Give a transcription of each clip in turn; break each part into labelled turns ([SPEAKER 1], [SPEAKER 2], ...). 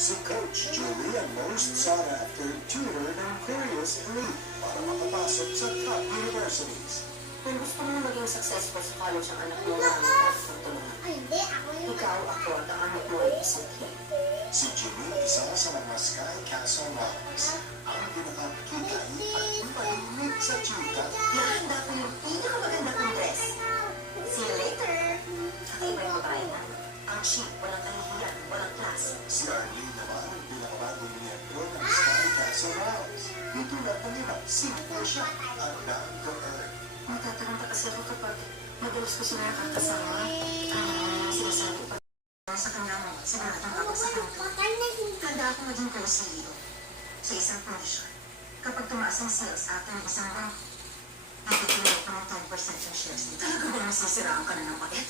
[SPEAKER 1] Si Coach Julie ang most sought after tutor ng Curious Elite para makapasok sa top universities.
[SPEAKER 2] Kung gusto mo maging successful sa college ang anak mo, marami ka tutulungan.
[SPEAKER 3] Ay, hindi. Ako yung...
[SPEAKER 2] Ikaw, ako, at ang anak mo ay isang kid.
[SPEAKER 1] Si Julie isa sa mga Sky Castle Moms. Ang pinakakitay Si Arlene naman ang pinakabagong miyembro ng Sky Castle Moms. Itulad na nila si Portia at Dan Earth.
[SPEAKER 2] Natataranta kasi ako kapag madalas ko sila nakakasama. Ang sinasabi pa sa kanyang siguradong kapagsakan ko. Handa ako maging co-CEO sa isang posisyon. Kapag tumaas ang sales after ng isang round, nakikinig ko ng 10% ng shares. Talaga ba nasisiraan ka na ng paket?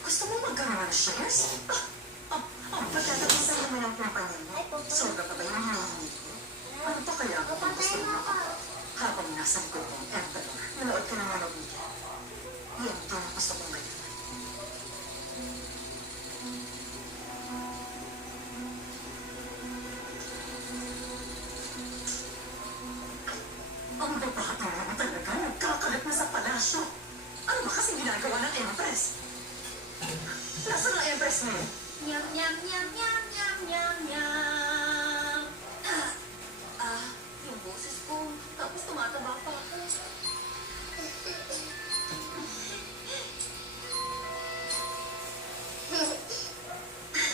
[SPEAKER 2] Gusto mo magkaroon ng shares? Ah, ah, ah, pagkatapisan naman ng kumpanya mo, sobra pa ba yung hinihingi ko? Ano pa kaya kapag gusto mo makapag? Habang nasa likod ng emperor, nanood ka ng mga media. Yan din ang gusto kong malaman. Ang babae naman talaga nagkakalat na sa palasyo. Ano ba kasi ginagawa ng Empress? Nasaan ang Empress mo?
[SPEAKER 3] Nyam, nyam, nyam, nyam, nyam, nyam, nyam.